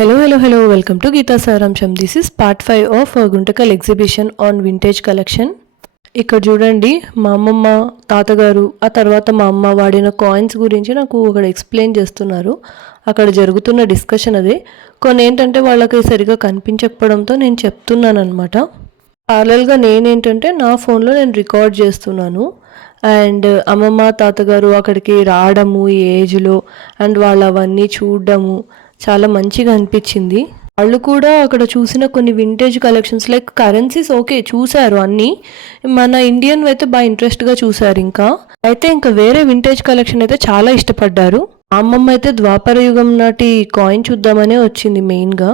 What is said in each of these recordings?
Hello, welcome to Geeta Saramsham. This is part 5 of Guntakal exhibition on vintage collection. ఇక్కడ చూడండి మా అమ్మమ్మ తాతగారు ఆ తర్వాత మా అమ్మ వాడిన కాయిన్స్ గురించి నాకు అక్కడ ఎక్స్ప్లెయిన్ చేస్తున్నారు. అక్కడ జరుగుతున్న డిస్కషన్ అదే. కొన్ని ఏంటంటే వాళ్ళకి సరిగా కనిపించకపోవడంతో నేను చెప్తున్నాను అనమాట. ప్యారలల్గా నేనేంటంటే నా ఫోన్లో నేను రికార్డ్ చేస్తున్నాను. అండ్ అమ్మమ్మ తాతగారు అక్కడికి రావడము ఈ ఏజ్లో అండ్ వాళ్ళు అవన్నీ చూడడము చాలా మంచిగా అనిపించింది. వాళ్ళు కూడా అక్కడ చూసిన కొన్ని vintage collections like currencies okay చూశారు అన్నీ, మన ఇండియన్ అయితే బాగా ఇంట్రెస్ట్గా చూశారు. ఇంకా వేరే వింటేజ్ కలెక్షన్ అయితే చాలా ఇష్టపడ్డారు. అమ్మమ్మ అయితే ద్వాపర యుగం నాటి కాయిన్ చూద్దామనే వచ్చింది మెయిన్గా.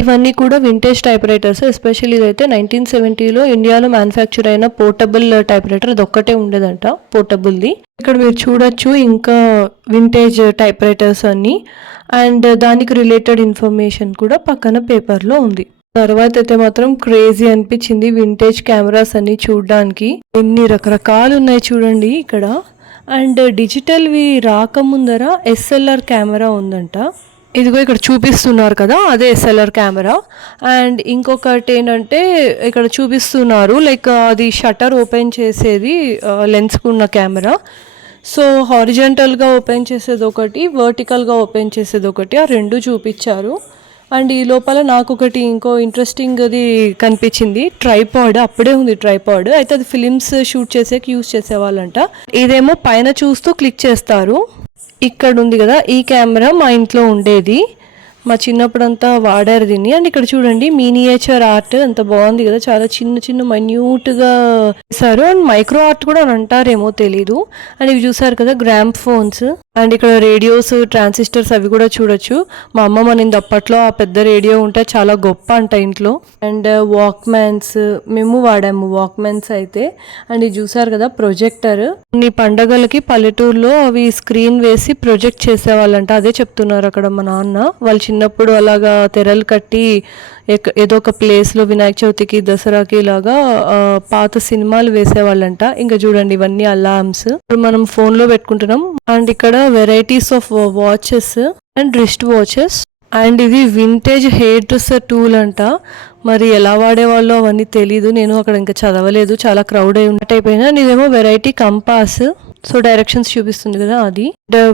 ఇవన్నీ కూడా వింటేజ్ టైప్ రైటర్స్. ఎస్పెషల్లీ ఇదైతే 1970లో ఇండియాలో మ్యానుఫ్యాక్చర్ అయిన పోర్టబుల్ టైప్ రైటర్, అది ఒక్కటే ఉండేదంట పోర్టబుల్ది. ఇక్కడ మీరు చూడొచ్చు ఇంకా వింటేజ్ టైప్ రైటర్స్ అన్ని అండ్ దానికి రిలేటెడ్ ఇన్ఫర్మేషన్ కూడా పక్కన పేపర్లో ఉంది. తర్వాత అయితే మాత్రం క్రేజీ అనిపించింది వింటేజ్ కెమెరాస్ అన్ని చూడడానికి. ఎన్ని రకరకాలు ఉన్నాయి చూడండి ఇక్కడ. అండ్ డిజిటల్వి రాకముందర ఎస్ఎల్ఆర్ కెమెరా ఉందంట. ఇదిగో ఇక్కడ చూపిస్తున్నారు కదా, అదే ఎస్ఎల్ఆర్ కెమెరా. అండ్ ఇంకొకటి ఏంటంటే ఇక్కడ చూపిస్తున్నారు లైక్ అది షట్టర్ ఓపెన్ చేసేది లెన్స్కు ఉన్న కెమెరా. సో హారిజంటల్గా ఓపెన్ చేసేది ఒకటి, వర్టికల్గా ఓపెన్ చేసేది ఒకటి, ఆ రెండు చూపించారు. అండ్ ఈ లోపల నాకు ఒకటి ఇంకో ఇంట్రెస్టింగ్ అది కనిపించింది, ట్రైపాడ్. అప్పుడే ఉంది ట్రైపాడ్, అయితే అది ఫిలిమ్స్ షూట్ చేసేకి యూజ్ చేసేవాళ్ళంట. ఇదేమో పైన చూస్తూ క్లిక్ చేస్తారు. ఇక్కడ ఉంది కదా ఈ కెమెరా మా ఇంట్లో ఉండేది, మా చిన్నప్పుడంతా వాడారు దీన్ని. అండ్ ఇక్కడ చూడండి మినియేచర్ ఆర్ట్ ఎంత బాగుంది కదా, చాలా చిన్న చిన్న మైన్యూట్గా చేశారు. అండ్ మైక్రో ఆర్ట్ కూడా అని అంటారేమో తెలీదు. అండ్ ఇవి చూసారు కదా గ్రామ్ ఫోన్స్. అండ్ ఇక్కడ రేడియోస్, ట్రాన్సిస్టర్స్ అవి కూడా చూడొచ్చు. మా అమ్మ మనింది అప్పట్లో ఆ పెద్ద రేడియో ఉంటే చాలా గొప్ప అంట ఇంట్లో. అండ్ వాక్మ్యాన్స్ మేము వాడాము వాక్మ్యాన్స్ అయితే. అండ్ ఇది చూసారు కదా ప్రొజెక్టర్. ఈ పండగలకి పల్లెటూరులో అవి స్క్రీన్ వేసి ప్రొజెక్ట్ చేసేవాళ్ళంట. అదే చెప్తున్నారు అక్కడ మా నాన్న. వాళ్ళు చిన్నప్పుడు అలాగా తెరలు కట్టి ఏదో ఒక ప్లేస్లో వినాయక చవితికి దసరాకి ఇలాగా పాత సినిమాలు వేసేవాళ్ళంట. ఇంకా చూడండి ఇవన్నీ అలార్మ్స్ ఇప్పుడు మనం ఫోన్లో పెట్టుకుంటున్నాం. అండ్ ఇక్కడ varieties of watches and wrist watches. And ఇది వింటేజ్ హెయిర్ డ్రెస్సర్ టూల్ అంట. మరి ఎలా వాడేవాళ్ళో అవన్నీ తెలీదు, నేను అక్కడ ఇంకా చదవలేదు, చాలా క్రౌడ్ అయిపోయినా. ఇదేమో వెరైటీ కంపాస్, సో డైరెక్షన్స్ చూపిస్తుంది కదా అది.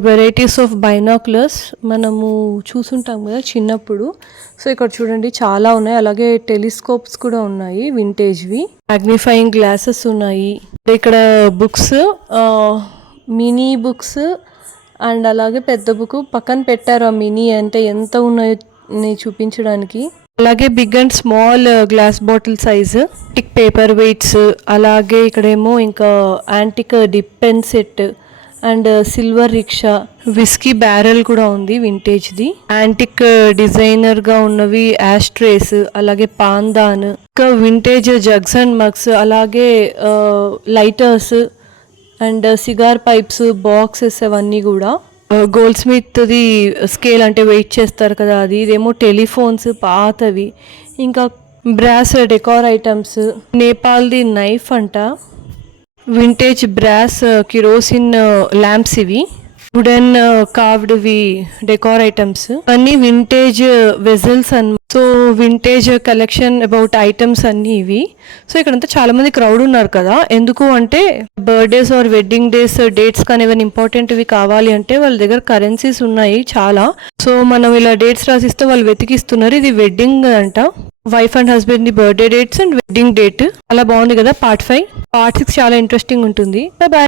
వెరైటీస్ ఆఫ్ బైనాక్యులర్స్ మనము చూసుంటాం కదా చిన్నప్పుడు. సో ఇక్కడ చూడండి చాలా ఉన్నాయి. అలాగే టెలిస్కోప్స్ కూడా ఉన్నాయి వింటేజ్వి. మ్యాగ్నిఫైయింగ్ గ్లాసెస్ ఉన్నాయి. ఇక్కడ బుక్స్, మినీ బుక్స్ అండ్ అలాగే పెద్ద బుక్ పక్కన పెట్టారు. ఆ మినీ అంటే ఎంత ఉన్నాయో చూపించడానికి. అలాగే big and small glass bottle size, టిక్ పేపర్ వెయిట్స్. అలాగే ఇక్కడేమో ఇంకా antique dip pen set and silver rickshaw, whisky barrel కూడా ఉంది వింటేజ్ది. యాంటిక్ డిజైనర్గా ఉన్నవి యాస్ట్రేస్, అలాగే పాందాన్, ఇంకా వింటేజ్ జగ్స్ అండ్ మగ్స్, అలాగే lighters and cigar pipes, boxes అవన్నీ కూడా. గోల్డ్ స్మిత్ది స్కేల్ అంటే వెయిట్ చేస్తారు కదా అది. ఇదేమో టెలిఫోన్స్ పాతవి. ఇంకా బ్రాస్ డెకార్ ఐటమ్స్, నేపాల్ది నైఫ్ అంట, వింటేజ్ బ్రాస్ కిరోసిన్ ల్యాంప్స్, ఇవి వుడెన్ కార్వ్డ్వి డెకార్ ఐటమ్స్ అన్నీ వింటేజ్ వెజల్స్ అన్నమాట. So vintage collection about items అన్నీ ఇవి. సో ఇక్కడంతా చాలా మంది క్రౌడ్ ఉన్నారు కదా. ఎందుకు అంటే birthdays or wedding days dates కానీ ఏమైనా ఇంపార్టెంట్వి కావాలి అంటే వాళ్ళ దగ్గర కరెన్సీస్ ఉన్నాయి చాలా. సో మనం ఇలా డేట్స్ రాసిస్తే వాళ్ళు వెతికిస్తున్నారు. ఇది వెడ్డింగ్ అంట, wife and husband the birthday dates and wedding date. అలా బాగుంది కదా పార్ట్ 5. పార్ట్ 6 చాలా ఇంట్రెస్టింగ్ ఉంటుంది. బాయ్.